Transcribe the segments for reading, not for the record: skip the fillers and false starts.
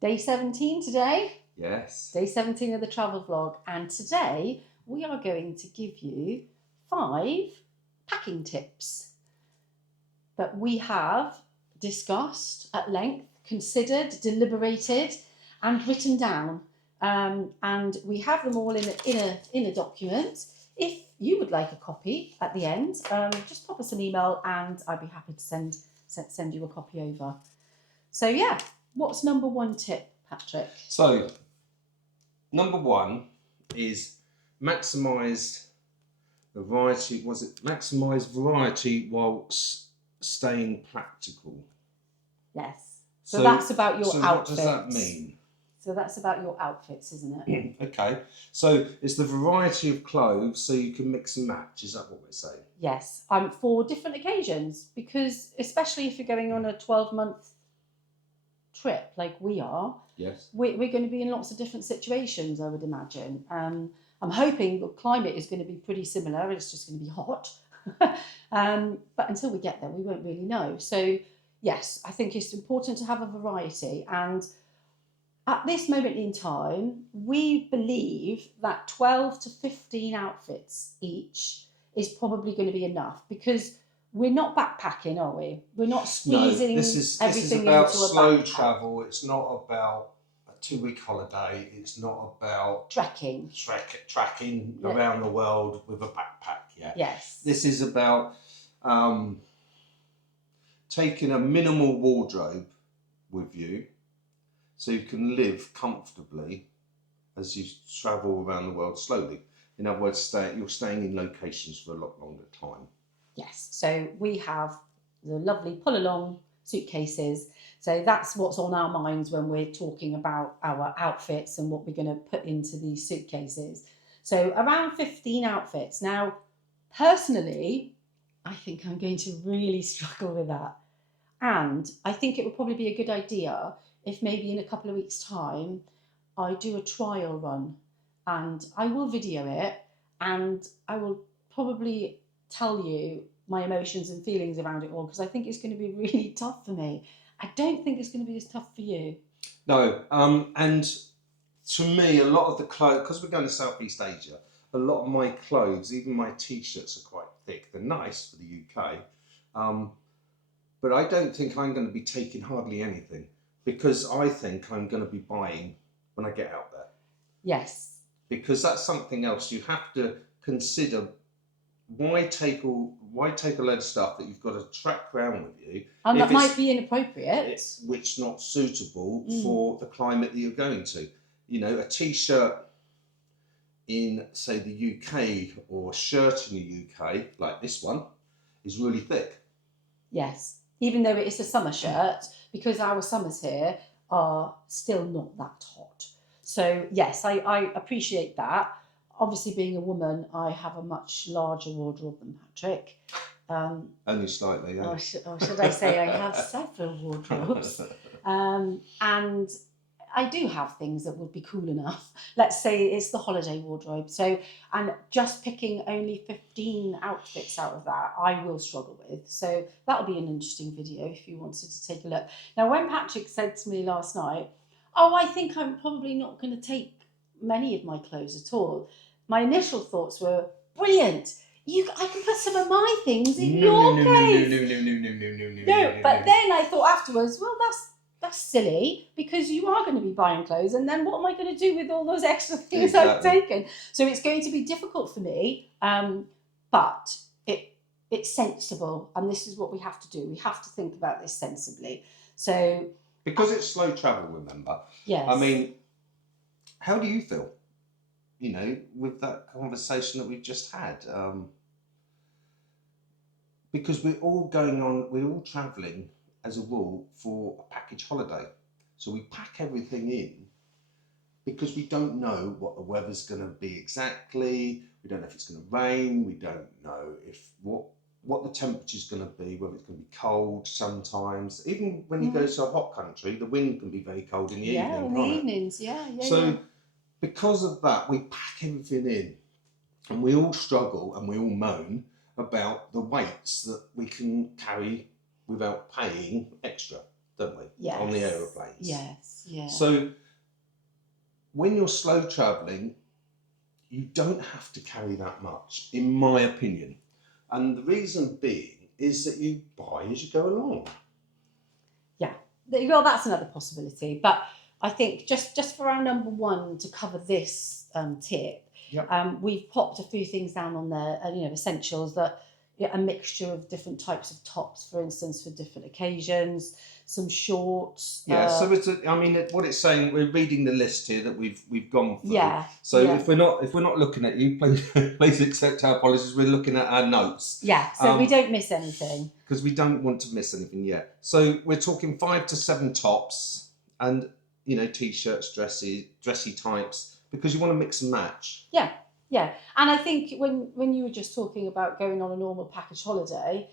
Day 17 today. Yes. Day 17 of the travel vlog. And today we are going to give you 5 packing tips that we have discussed at length, considered, deliberated, and written down. And we have them all in a document. If you would like a copy at the end, just pop us an email and I'd be happy to send you a copy over. So yeah, what's number 1 tip, Patrick? So, number 1 is maximise variety. Was it maximise variety whilst staying practical? Yes. So that's about your outfits. What does that mean? So that's about your outfits, isn't it? Okay. So it's the variety of clothes so you can mix and match. Is that what we're saying? Yes. For different occasions, because especially if you're going on a 12-month trip like we are, yes, we're going to be in lots of different situations, I would imagine. I'm hoping the climate is going to be pretty similar. It's just going to be hot. But until we get there, we won't really know. So yes, I think it's important to have a variety. And at this moment in time, we believe that 12 to 15 outfits each is probably going to be enough, because we're not backpacking, are we? We're not squeezing everything into a backpack. This is about slow travel. It's not about a 2-week holiday. It's not about trekking around the world with a backpack. Yeah. Yes. This is about taking a minimal wardrobe with you so you can live comfortably as you travel around the world slowly. In other words, you're staying in locations for a lot longer time. Yes, so we have the lovely pull-along suitcases. So that's what's on our minds when we're talking about our outfits and what we're going to put into these suitcases. So around 15 outfits. Now, personally, I think I'm going to really struggle with that. And I think it would probably be a good idea if maybe in a couple of weeks' time, I do a trial run and I will video it and I will probably tell you my emotions and feelings around it all, because I think it's going to be really tough for me. I don't think it's going to be as tough for you. No, and to me, a lot of the clothes, because we're going to Southeast Asia, a lot of my clothes, even my t-shirts, are quite thick. They're nice for the UK, but I don't think I'm going to be taking hardly anything, because I think I'm going to be buying when I get out there. Yes. Because that's something else you have to consider. Why take a load of stuff that you've got to track around with you? And that might be inappropriate. Which not suitable for the climate that you're going to. You know, a t-shirt in, say, the UK, or a shirt in the UK, like this one, is really thick. Yes. Even though it is a summer shirt, because our summers here are still not that hot. So yes, I appreciate that. Obviously, being a woman, I have a much larger wardrobe than Patrick. Only slightly, yeah. Or should I say I have several wardrobes. And I do have things that would be cool enough. Let's say it's the holiday wardrobe. So, and just picking only 15 outfits out of that, I will struggle with. So that'll be an interesting video if you wanted to take a look. Now, when Patrick said to me last night, oh, I think I'm probably not going to take many of my clothes at all, my initial thoughts were, brilliant. I can put some of my things in your place. No, but then I thought afterwards, well, that's silly, because you are going to be buying clothes, and then what am I going to do with all those extra things I've taken? So it's going to be difficult for me, but it's sensible, and this is what we have to do. We have to think about this sensibly. So because it's slow travel, remember? Yes. I mean, how do you feel? You know, with that conversation that we've just had, because we're all travelling as a rule for a package holiday. So we pack everything in because we don't know what the weather's going to be exactly. We don't know if it's going to rain. We don't know what the temperature's going to be, whether it's going to be cold sometimes. Even when you go to a hot country, the wind can be very cold in the evening. Yeah, in the evenings, yeah. So because of that, we pack everything in, and we all struggle and we all moan about the weights that we can carry without paying extra, don't we? Yes. On the aeroplanes. Yes, yeah. So when you're slow travelling, you don't have to carry that much, in my opinion. And the reason being is that you buy as you go along. Yeah, well, that's another possibility. But I think just for our number one to cover this tip, Yep. we've popped a few things down on there, essentials that a mixture of different types of tops, for instance, for different occasions, some shorts. Yeah, so what it's saying, we're reading the list here that we've gone through. Yeah. So yeah. if we're not looking at you, please accept our apologies. We're looking at our notes. Yeah, so we don't miss anything. Because we don't want to miss anything yet. So we're talking 5 to 7 tops, and t-shirts, dressy types, because you want to mix and match. Yeah, yeah. And I think when you were just talking about going on a normal package holiday,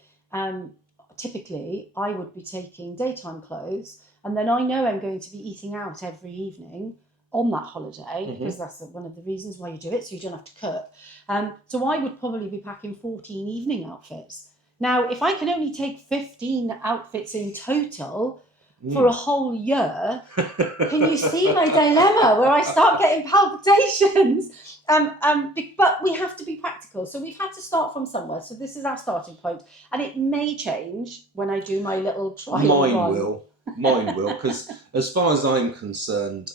typically I would be taking daytime clothes, and then I know I'm going to be eating out every evening on that holiday, because that's one of the reasons why you do it, so you don't have to cook. So I would probably be packing 14 evening outfits. Now, if I can only take 15 outfits in total for a whole year, can you see my dilemma where I start getting palpitations? But we have to be practical. So we've had to start from somewhere. So this is our starting point. And it may change when I do my little trial run. Mine will, because as far as I'm concerned,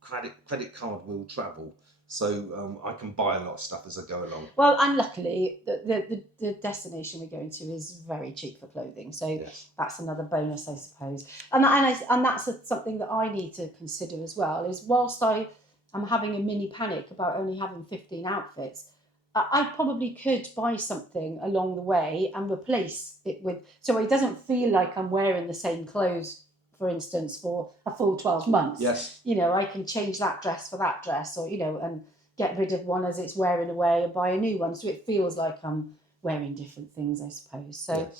credit card will travel. So I can buy a lot of stuff as I go along. Well, and luckily, the destination we're going to is very cheap for clothing. So that's another bonus, I suppose. And that's something that I need to consider as well, is whilst I am having a mini panic about only having 15 outfits, I probably could buy something along the way and replace it with, so it doesn't feel like I'm wearing the same clothes, for instance, for a full 12 months. Yes. I can change that dress for that dress, or, and get rid of one as it's wearing away and buy a new one. So it feels like I'm wearing different things, I suppose. So,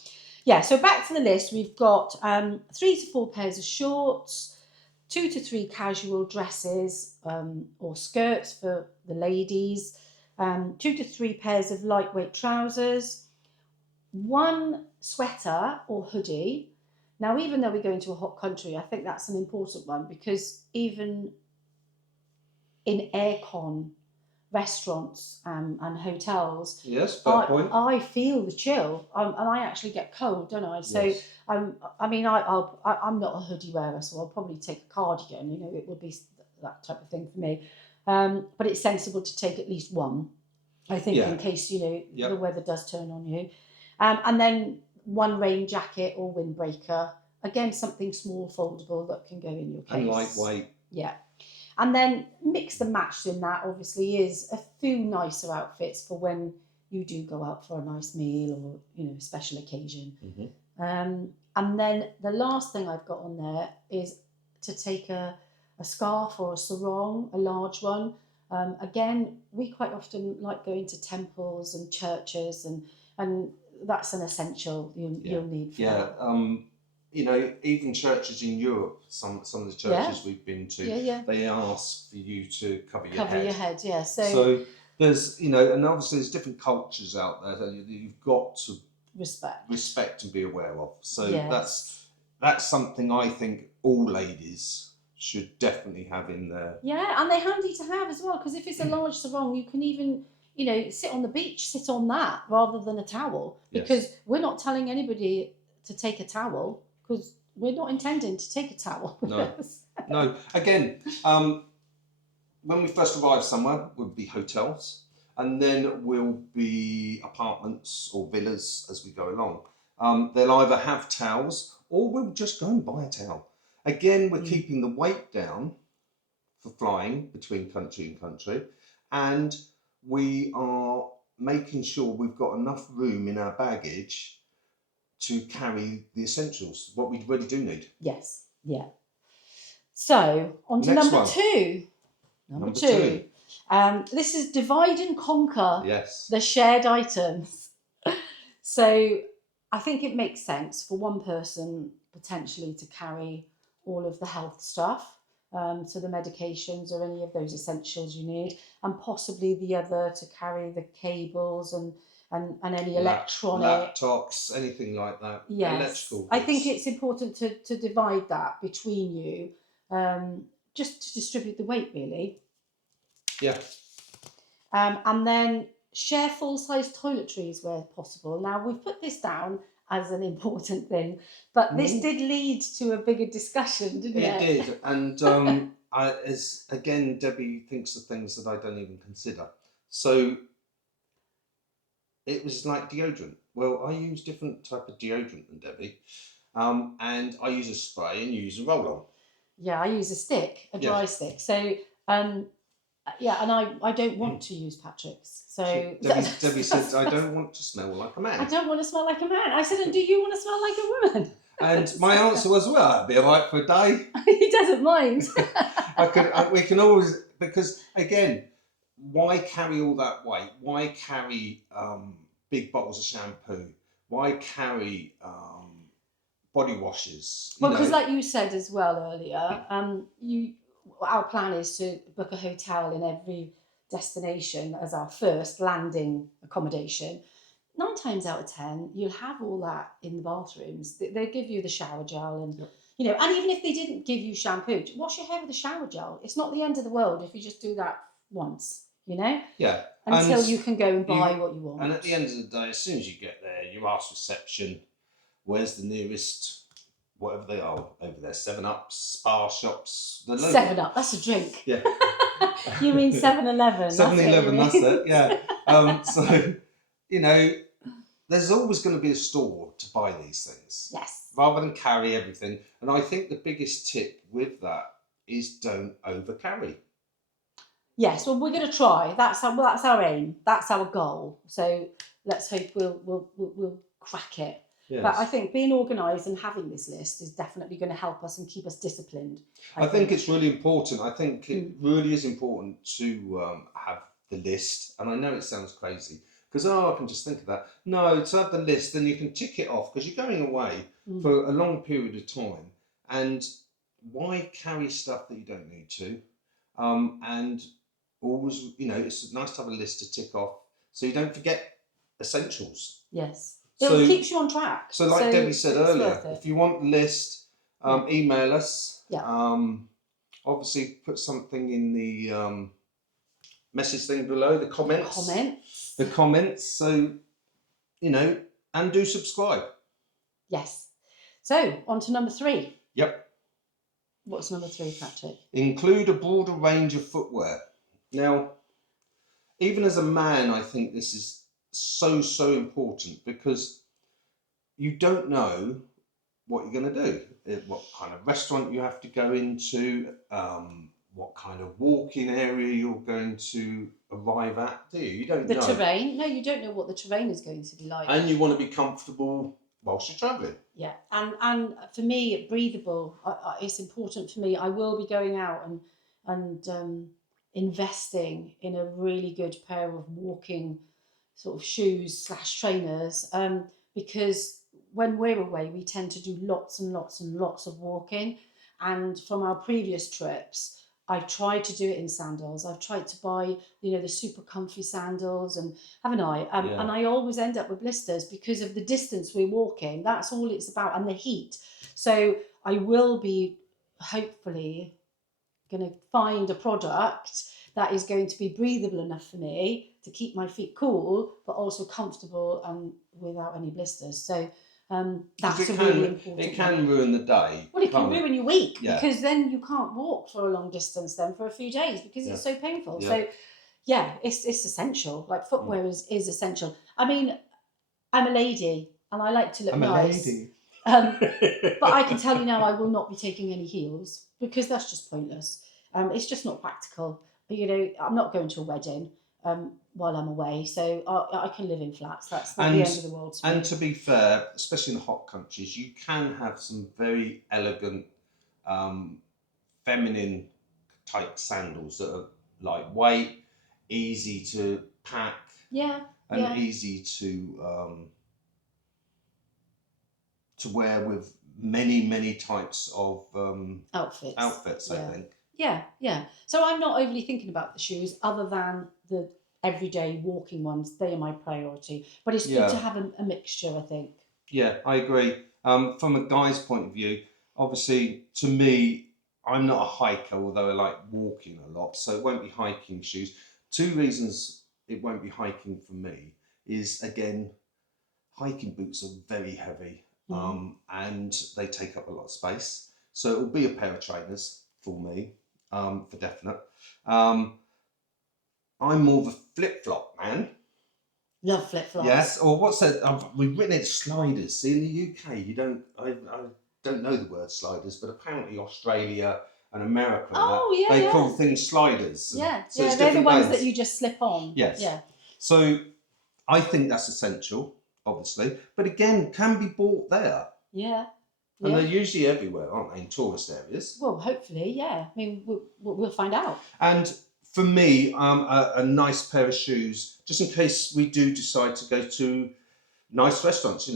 so back to the list. We've got 3 to 4 pairs of shorts, 2 to 3 casual dresses or skirts for the ladies, 2 to 3 pairs of lightweight trousers, 1 sweater or hoodie. Now, even though we're going to a hot country, I think that's an important one, because even in aircon restaurants and hotels, yes, fair point. I feel the chill, and I actually get cold, don't I? So I'm not a hoodie wearer, so I'll probably take a cardigan. It would be that type of thing for me. But it's sensible to take at least one, I think, in case the weather does turn on you. And then 1 rain jacket or windbreaker. Again, something small, foldable that can go in your case. And lightweight. Yeah. And then mixed and matched in that, obviously, is a few nicer outfits for when you do go out for a nice meal or, a special occasion. And then the last thing I've got on there is to take a scarf or a sarong, a large one. Again, we quite often like going to temples and churches, and that's an essential you'll need for that. Even churches in Europe, some of the churches we've been to, they ask for you to cover your head. Yeah. So there's, and obviously there's different cultures out there that you've got to respect and be aware of. So that's something I think all ladies should definitely have in there. Yeah, and they're handy to have as well, because if it's a large sarong, you can even sit on the beach, sit on that rather than a towel, because we're not telling anybody to take a towel, because we're not intending to take a towel. No. Again, when we first arrive somewhere, we'll be hotels, and then we'll be apartments or villas as we go along. They'll either have towels, or we'll just go and buy a towel. Again, we're keeping the weight down for flying between country and country, and we are making sure we've got enough room in our baggage to carry the essentials, what we really do need. Yes, yeah. So, on to number 2. Number two. This is divide and conquer the shared items. So, I think it makes sense for one person potentially to carry all of the health stuff, so the medications or any of those essentials you need, and possibly the other to carry the cables and and any electronic. Laptops, anything like that. Yes, Electrical I think goods. it's important to divide that between you, just to distribute the weight really. Yeah. And then share full-size toiletries where possible. Now, we've put this down as an important thing, but this did lead to a bigger discussion, didn't it? It did, and as again, Debbie thinks of things that I don't even consider. So it was like deodorant. Well, I use different type of deodorant than Debbie, and I use a spray and you use a roll-on. Yeah, I use a stick, a dry stick. So yeah, and I don't want to use Patrick's. So Debbie said, I don't want to smell like a man. I don't want to smell like a man. I said, and do you want to smell like a woman? And my answer was, well, that'd be all right for a day. He doesn't mind. We can always, because again, why carry all that weight? Why carry big bottles of shampoo? Why carry body washes? Well, because like you said as well earlier, our plan is to book a hotel in every destination as our first landing accommodation. 9 times out of 10, you'll have all that in the bathrooms. They give you the shower gel and, you know, and even if they didn't give you shampoo, wash your hair with a shower gel. It's not the end of the world if you just do that once, you know? Yeah. Until you can go and buy what you want. And at the end of the day, as soon as you get there, you ask reception, where's the nearest, whatever they are over there, 7-Ups, spa shops. 7-Up, that's a drink. Yeah. You mean 7-Eleven. 7-Eleven, that's it, yeah. So, you know, there's always going to be a store to buy these things. Yes. Rather than carry everything. And I think the biggest tip with that is don't over carry. Yes, well, we're going to try. That's our aim. That's our goal. So let's hope we'll crack it. Yes. But I think being organised and having this list is definitely going to help us and keep us disciplined. I think it's really important. I think it really is important to have the list. And I know it sounds crazy because, I can just think of that. No, to have the list, then you can tick it off because you're going away for a long period of time. And why carry stuff that you don't need to? And always, you know, it's nice to have a list to tick off so you don't forget essentials. Yes. It keeps you on track. So like Debbie said earlier, if you want the list, email us. Yeah. Obviously put something in the message thing below, the comments. The comments. So, you know, and do subscribe. Yes. So, on to number 3. Yep. What's number 3, Patrick? Include a broader range of footwear. Now, even as a man, I think this is so important because you don't know what you're going to do, what kind of restaurant you have to go into, what kind of walking area you're going to arrive at, do you? You don't know. The terrain? No, you don't know what the terrain is going to be like. And you want to be comfortable whilst you're travelling. Yeah, and for me, breathable. It's important for me. I will be going out and investing in a really good pair of walking sort of shoes / trainers, because when we're away, we tend to do lots and lots and lots of walking. And from our previous trips, I've tried to do it in sandals. I've tried to buy, you know, the super comfy sandals, and haven't I? And I always end up with blisters because of the distance we're walking. That's all it's about, and the heat. So I will be hopefully going to find a product that is going to be breathable enough for me to keep my feet cool, but also comfortable and without any blisters. So that's really important. It can ruin the day. Well, it can ruin your week because then you can't walk for a long distance then for a few days because it's so painful. Yeah. So yeah, it's essential. Like footwear is essential. I mean, I'm a lady and I like to look nice. I'm a lady. But I can tell you now, I will not be taking any heels because that's just pointless. It's just not practical. But, you know, I'm not going to a wedding while I'm away, so I can live in flats. That's not the end of the world to me. And to be fair, especially in the hot countries, you can have some very elegant, feminine type sandals that are lightweight, easy to pack, and easy to wear with many types of outfits. I think. Yeah. So I'm not overly thinking about the shoes other than the everyday walking ones, they are my priority. But it's good to Yeah. have a mixture, I think. Yeah, I agree. From a guy's point of view, obviously, to me, I'm not a hiker, although I like walking a lot, so it won't be hiking shoes. Two reasons it won't be hiking for me is, again, hiking boots are very heavy, and they take up a lot of space. So it will be a pair of trainers for me, for definite. Um, I'm more of a flip-flop man. Love flip flops. Yes, or what's that? We've written it sliders. See, in the UK, you don't. I don't know the word sliders, but apparently Australia and America and that Oh yeah, they yeah. call things sliders. Yeah, So yeah, it's they're the different ones names. that you just slip on. Yes. Yeah. So I think that's essential, obviously, but again, can be bought there, Yeah. and Yeah. they're usually everywhere, aren't they? In tourist areas. Well, hopefully, yeah. I mean, we'll find out. And for me, a nice pair of shoes, just in case we do decide to go to nice restaurants,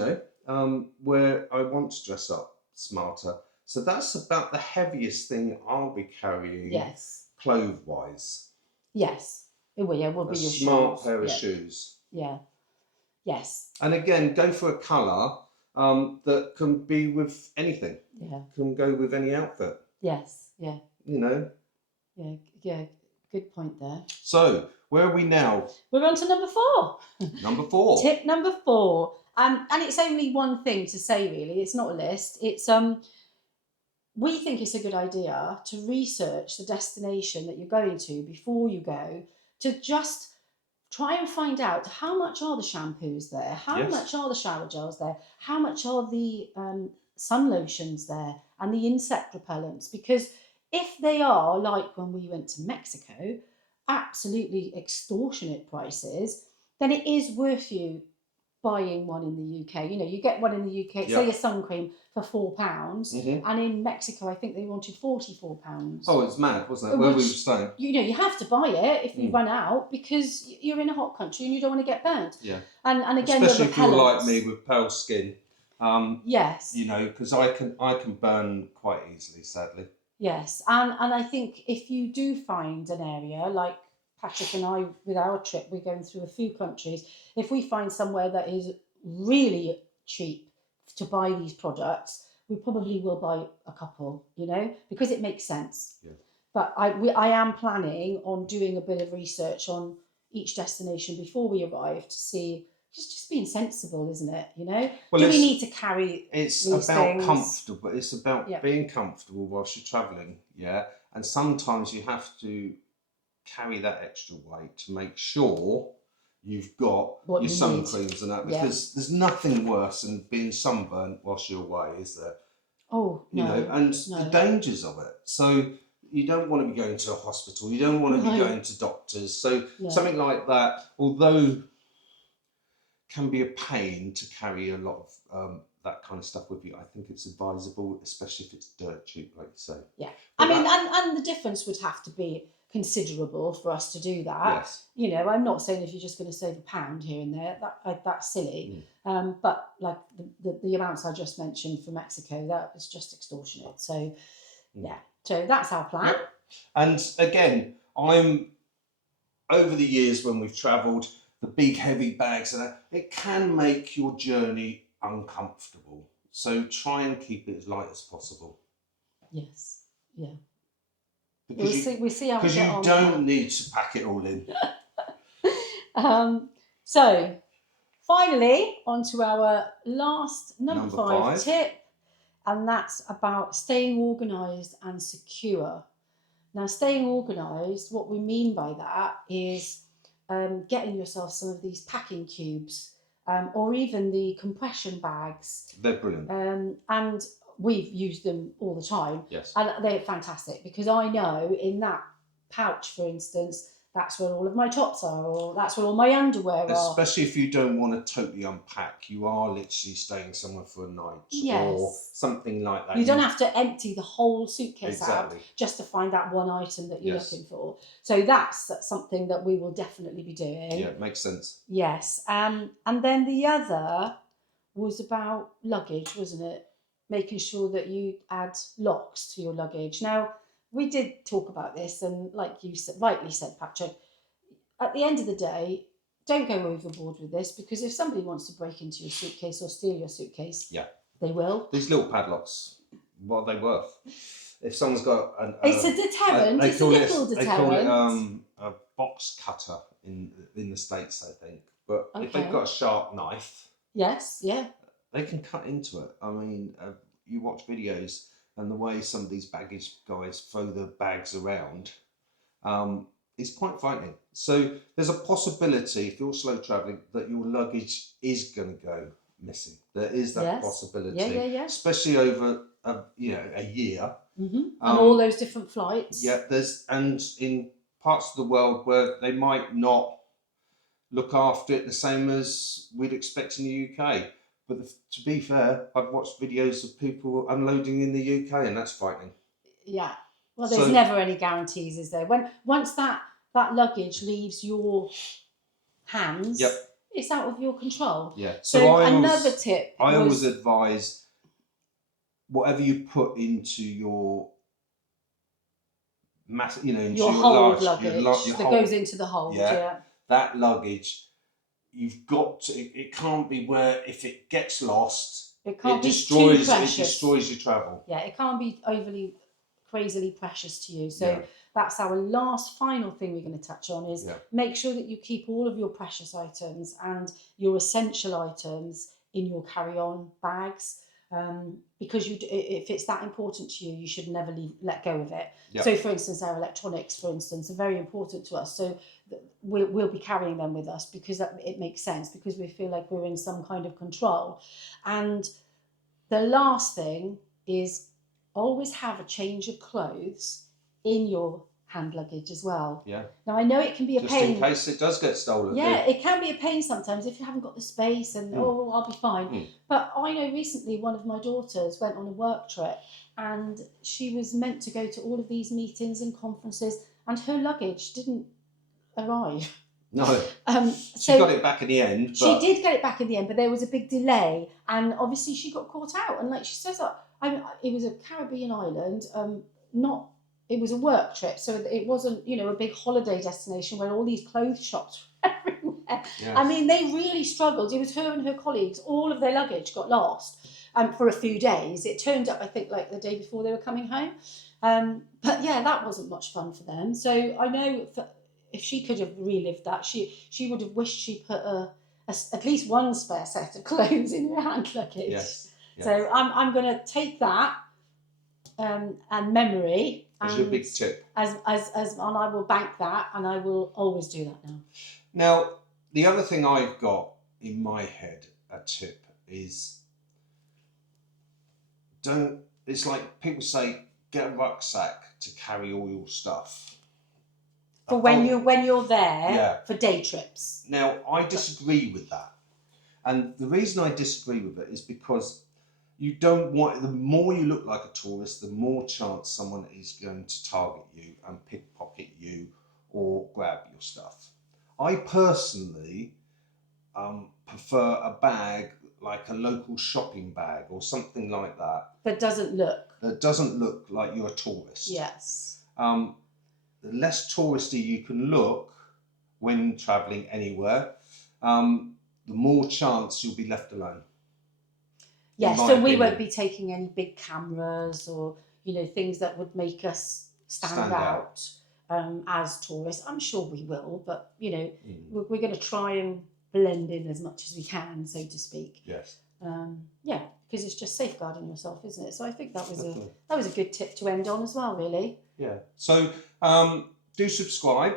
where I want to dress up smarter. So that's about the heaviest thing I'll be carrying, Yes. clothes wise. Yes. It will. Yeah, will A be your smart shoes. pair of Yeah. shoes. Yeah. Yes. And again, go for a colour that can be with anything. Yeah. Can go with any outfit. Yes. Yeah. Yeah. Yeah. Good point there. So where are we now? We're on to number 4. Number 4. Tip number 4. And it's only one thing to say, really. It's not a list. It's we think it's a good idea to research the destination that you're going to before you go, to just try and find out how much are the shampoos there, how Yes. much are the shower gels there, how much are the sun lotions there, and the insect repellents. Because if they are like when we went to Mexico, absolutely extortionate prices, then it is worth you buying one in the UK. You get one in the UK, say Yeah. a sun cream for £4, and in Mexico I think they wanted £44. Oh, it's mad, wasn't it? Where we were Which, staying. you have to buy it if you run out, because you're in a hot country and you don't want to get burnt. Yeah. And again, especially the if you're like repellents. me with pale skin. Yes. Because I can burn quite easily, sadly. Yes, and I think if you do find an area like Patrick and I, with our trip, we're going through a few countries. If we find somewhere that is really cheap to buy these products, we probably will buy a couple, because it makes sense. Yeah. But I am planning on doing a bit of research on each destination before we arrive to see. Just being sensible, isn't it? Well, do we need to carry? It's these about things? comfortable. It's about Yeah. being comfortable whilst you're travelling. Yeah, and sometimes you have to carry that extra weight to make sure you've got What your you sun need. creams and that, Yeah. because there's nothing worse than being sunburnt whilst you're away, is there? Oh, no. And the dangers of it. So you don't want to be going to a hospital. You don't want to be going to doctors. So something like that, although can be a pain to carry a lot of that kind of stuff with you, I think it's advisable, especially if it's dirt cheap, like you say. Yeah. But and the difference would have to be considerable for us to do that. Yes. I'm not saying if you're just going to save £1 here and there, that's silly. But like the amounts I just mentioned for Mexico, that is just extortionate. So yeah, so that's our plan. Yep. And again, I'm over the years when we've travelled, the big heavy bags and that, it can make your journey uncomfortable. So try and keep it as light as possible. Yes. Yeah. Because we'll see how we get on. Because you don't need to pack it all in. So, finally, on to our last number 5 tip, and that's about staying organised and secure. Now, staying organised, what we mean by that is getting yourself some of these packing cubes, or even the compression bags. They're brilliant. And we've used them all the time. Yes. And they're fantastic, because I know in that pouch, for instance, that's where all of my tops are, or that's where all my underwear are. Especially if you don't want to totally unpack, you are literally staying somewhere for a night, or something like that. You don't have to empty the whole suitcase out Exactly. just to find that one item that you're looking for. So that's something that we will definitely be doing. Yeah, it makes sense. Yes. And then the other was about luggage, wasn't it? Making sure that you add locks to your luggage. Now, we did talk about this, and like you rightly said, Patrick, at the end of the day, don't go overboard with this, because if somebody wants to break into your suitcase or steal your suitcase, they will. These little padlocks, what are they worth? If someone's got it's a deterrent. It's a little deterrent. They call it a box cutter in the States, I think. But if they've got a sharp knife, yes, yeah, they can cut into it. I mean, you watch videos and the way some of these baggage guys throw the bags around, is quite frightening. So there's a possibility, if you're slow travelling, that your luggage is going to go missing. There is that possibility, especially over a year. And all those different flights. Yeah, and in parts of the world where they might not look after it the same as we'd expect in the UK. But to be fair, I've watched videos of people unloading in the UK, and that's frightening. Yeah. Well, there's never any guarantees, is there? Once that luggage leaves your hands, it's out of your control. Yeah. So another tip. I always advise, whatever you put into your into your hold luggage that goes into the hold. That luggage, you've got to. It can't be where if it gets lost, it destroys your travel. Yeah, it can't be overly crazily precious to you. So that's our last final thing we're going to touch on is make sure that you keep all of your precious items and your essential items in your carry-on bags. Because if it's that important to you, you should never let go of it. So for instance, our electronics, for instance, are very important to us. So we'll be carrying them with us because it makes sense, because we feel like we're in some kind of control. And the last thing is always have a change of clothes in your hand luggage as well. Yeah. Now I know it can be a pain. Just in case it does get stolen. Yeah, it can be a pain sometimes if you haven't got the space and I'll be fine. But I know recently one of my daughters went on a work trip and she was meant to go to all of these meetings and conferences and her luggage didn't arrive. No. She got it back in the end. She did get it back in the end, but there was a big delay and obviously she got caught out. And like she says, it was a Caribbean island, it was a work trip, so it wasn't, a big holiday destination where all these clothes shops were everywhere. Yes. I mean, they really struggled. It was her and her colleagues. All of their luggage got lost for a few days. It turned up, I think, like the day before they were coming home. But yeah, that wasn't much fun for them. So I know if she could have relived that, she would have wished she put at least one spare set of clothes in her hand luggage. Yes. So I'm going to take that and memory. As your big tip. And I will bank that, and I will always do that now. Now, the other thing I've got in my head, a tip, is it's like people say, get a rucksack to carry all your stuff. For when you're there for day trips. Now, I disagree with that. And the reason I disagree with it is because you don't want, the more you look like a tourist, the more chance someone is going to target you and pickpocket you or grab your stuff. I personally prefer a bag like a local shopping bag or something like that. That doesn't look like you're a tourist. Yes. The less touristy you can look when travelling anywhere, the more chance you'll be left alone. Yeah, so we won't be taking any big cameras or, things that would make us stand out as tourists. I'm sure we will, but, we're going to try and blend in as much as we can, so to speak. Yes. Because it's just safeguarding yourself, isn't it? So I think that was a good tip to end on as well, really. Yeah. So do subscribe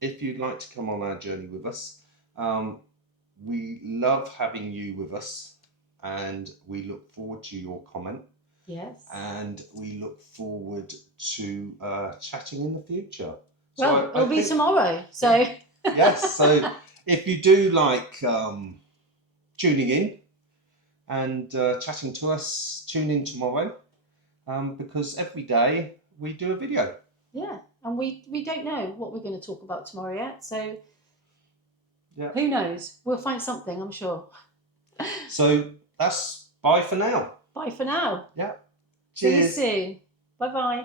if you'd like to come on our journey with us. We love having you with us. And we look forward to your comment. Yes. And we look forward to chatting in the future. Well, it'll be tomorrow. So. Yes. So if you do like tuning in and chatting to us, tune in tomorrow because every day we do a video. Yeah. And we don't know what we're going to talk about tomorrow yet. So who knows? We'll find something, I'm sure. So that's bye for now. Bye for now. Yeah. Cheers. See you soon. Bye-bye.